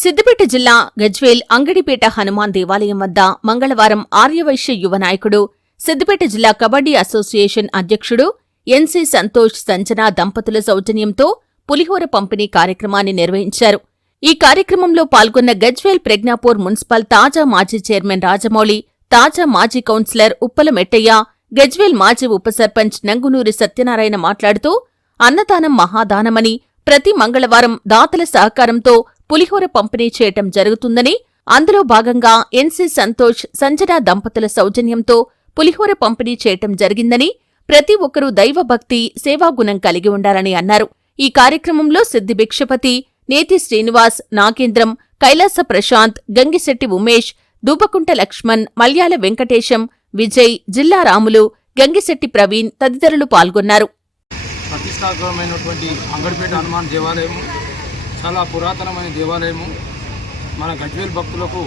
సిద్దిపేట జిల్లా గజ్వేల్ అంగడిపేట హనుమాన్ దేవాలయం వద్ద మంగళవారం ఆర్యవైశ్య యువ నాయకుడు సిద్దిపేట జిల్లా కబడ్డీ అసోసియేషన్ అధ్యక్షుడు ఎన్సీ సంతోష్ సంజన దంపతుల సౌజన్యంతో పులిహోర పంపిణీ కార్యక్రమాన్ని నిర్వహించారు. ఈ కార్యక్రమంలో పాల్గొన్న గజ్వేల్ ప్రజ్ఞాపూర్ మున్సిపల్ తాజా మాజీ చైర్మన్ రాజమౌళి తాజా మాజీ కౌన్సిలర్ ఉప్పల మెట్టయ్య గజ్వేల్ మాజీ ఉప సర్పంచ్ నంగునూరి సత్యనారాయణ మాట్లాడుతూ అన్నదానం మహాదానమని ప్రతి మంగళవారం దాతల సహకారంతో పులిహోర పంపిణీ చేయటం జరుగుతుందని అందులో భాగంగా ఎన్సీ సంతోష్ సంజన దంపతుల సౌజన్యంతో పులిహోర పంపిణీ చేయటం జరిగిందని ప్రతి ఒక్కరూ దైవభక్తి సేవాగుణం కలిగి ఉండాలని అన్నారు. ఈ కార్యక్రమంలో సిద్ధి భిక్షపతి నేతి శ్రీనివాస్ నాగేంద్రం కైలాస ప్రశాంత్ గంగిశెట్టి ఉమేష్ దూపకుంట లక్ష్మణ్ మల్యాల వెంకటేశం విజయ్ జిల్లా రాములు గంగిశెట్టి ప్రవీణ్ తదితరులు పాల్గొన్నారు. ప్రతిష్టాత్మకమైనటువంటి అంగడిపేట హనుమాన్ దేవాలయం చాలా పురాతనమైన దేవాలయము. మన గజ్వేల్ భక్తులకు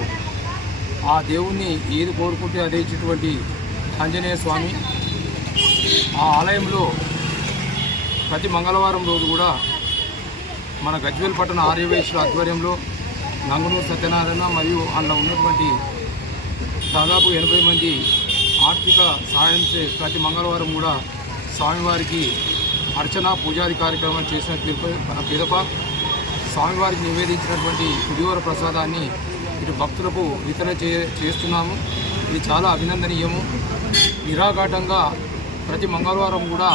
ఆ దేవుణ్ణి ఏది కోరుకుంటే అదే ఇచ్చేటువంటి ఆంజనేయ స్వామి. ఆ ఆలయంలో ప్రతి మంగళవారం రోజు కూడా మన గజ్వేల్ పట్టణ ఆర్యవేశ్వర ఆధ్వర్యంలో నంగునూరు సత్యనారాయణ మరియు అందులో ఉన్నటువంటి దాదాపు ఎనభై మంది ఆర్థిక సాయం చే ప్రతి మంగళవారం కూడా స్వామివారికి అర్చన పూజాది కార్యక్రమాలు చేసిన మన పిదప స్వామివారికి నివేదించినటువంటి పులిహోర ప్రసాదాన్ని ఇటు భక్తులకు వితరణ చే చేస్తున్నాము. ఇది చాలా అభినందనీయము. నిరాఘాటంగా ప్రతి మంగళవారం కూడా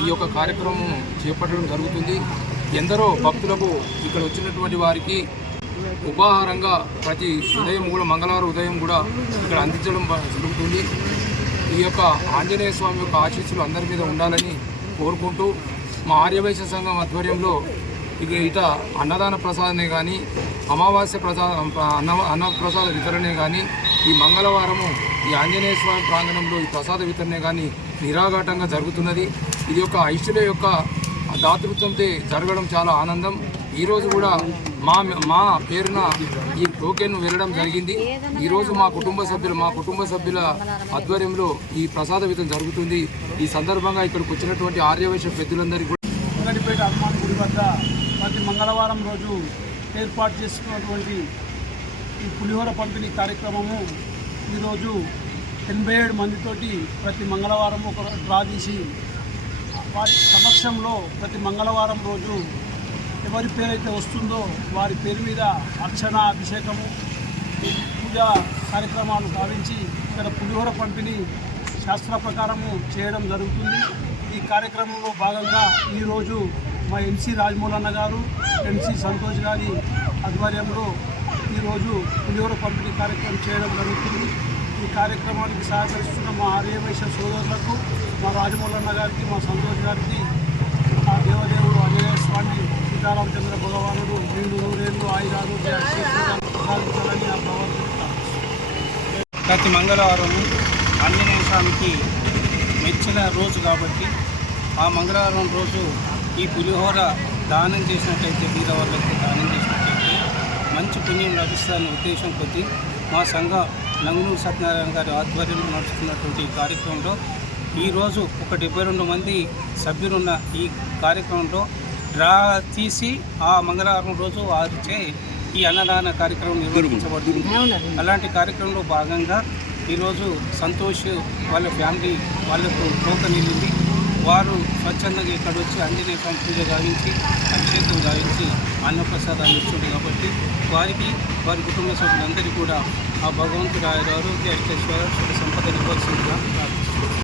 ఈ యొక్క కార్యక్రమం చేపట్టడం జరుగుతుంది. ఎందరో భక్తులకు ఇక్కడ వచ్చినటువంటి వారికి ఉపాహారంగా ప్రతి ఉదయం కూడా మంగళవారం ఉదయం కూడా ఇక్కడ అందించడం జరుగుతుంది. ఈ యొక్క ఆంజనేయ స్వామి యొక్క ఆశీస్సులు అందరి మీద ఉండాలని కోరుకుంటూ మా ఆర్యవైశ్య సంఘం ఆధ్వర్యంలో ఇక ఇట అన్నదాన ప్రసాదనే కానీ అమావాస్య ప్రసాద అన్న అన్న ప్రసాద వితరణే కానీ ఈ మంగళవారము ఈ ఆంజనేయ స్వామి ప్రాంగణంలో ఈ ప్రసాద వితరణే కానీ నిరాఘాటంగా జరుగుతున్నది. ఇది యొక్క ఐశ్వర్య యొక్క దాతృత్వంతో జరగడం చాలా ఆనందం. ఈరోజు కూడా మా మా పేరున ఈ టోకెన్ వెళ్ళడం జరిగింది. ఈరోజు మా కుటుంబ సభ్యులు మా కుటుంబ సభ్యుల ఆధ్వర్యంలో ఈ ప్రసాద వితం జరుగుతుంది. ఈ సందర్భంగా ఇక్కడికి వచ్చినటువంటి ఆర్యవైశ్య పెద్దలందరికీ కూడా ప్రతి మంగళవారం రోజు ఏర్పాటు చేసుకున్నటువంటి ఈ పులిహోర పంపిణీ కార్యక్రమము ఈరోజు ఎనభై ఏడు మందితోటి ప్రతి మంగళవారం ఒక డ్రా తీసి వారి సమక్షంలో ప్రతి మంగళవారం రోజు ఎవరి పేరైతే వస్తుందో వారి పేరు మీద అర్చన అభిషేకము పూజా కార్యక్రమాలు భావించి ఇక్కడ పులిహోర పంపిణీ శాస్త్ర ప్రకారము చేయడం జరుగుతుంది. ఈ కార్యక్రమంలో భాగంగా ఈరోజు మా ఎంసీ రాజమౌళన్న గారు ఎంసీ సంతోష్ గారి ఆధ్వర్యంలో ఈరోజు పులిహోర పంపిణీ కార్యక్రమం చేయడం జరుగుతుంది. ఈ కార్యక్రమానికి సహకరిస్తున్న మా ఆర్యవైశ్య సోదరులకు మా రాజమౌళన్న గారికి మా సంతోష్ గారికి ఆ దేవదేవుడు ఆంజనేయ స్వామి సీతారామచంద్ర భగవానుడు రెండు నూరేళ్ళు ఆయుధాలు సాధించాలని ఆ భగవంతుడు ప్రతి మంగళవారం ఆంజనేయ స్వామికి మెచ్చిన రోజు కాబట్టి ఆ మంగళవారం రోజు ఈ పులిహోర దానం చేసినట్టయితే బీద వాళ్ళకి దానం చేసినట్టయితే మంచి పుణ్యం లభిస్తుందనే ఉద్దేశం కొద్దీ మా సంఘ నంగునూరు సత్యనారాయణ గారి ఆధ్వర్యంలో నడుస్తున్నటువంటి ఈ కార్యక్రమంలో ఈరోజు ఒక డెబ్బై రెండు మంది సభ్యులున్న ఈ కార్యక్రమంలో డ్రా తీసి ఆ మంగళవారం రోజు వారిచే ఈ అన్నదాన కార్యక్రమం నిర్వహించబడుతుంది. అలాంటి కార్యక్రమంలో భాగంగా ఈరోజు సంతోష్ వాళ్ళ ఫ్యామిలీ వాళ్ళకు టోకన్ వెళ్ళింది వారు స్వచ్ఛందంగా ఇక్కడ వచ్చి ఆంజనేయ స్వామి పూజ గావించి అభిషేకం గావించి అన్నప్రసాదాన్ని ఇస్తుంది కాబట్టి వారికి వారి కుటుంబ సభ్యులందరికీ కూడా ఆ భగవంతుడు ఆయన ఆరోగ్య ఐశ్వర్య సంపద ఇవ్వాల్సిందిగా ప్రార్థిస్తున్నాను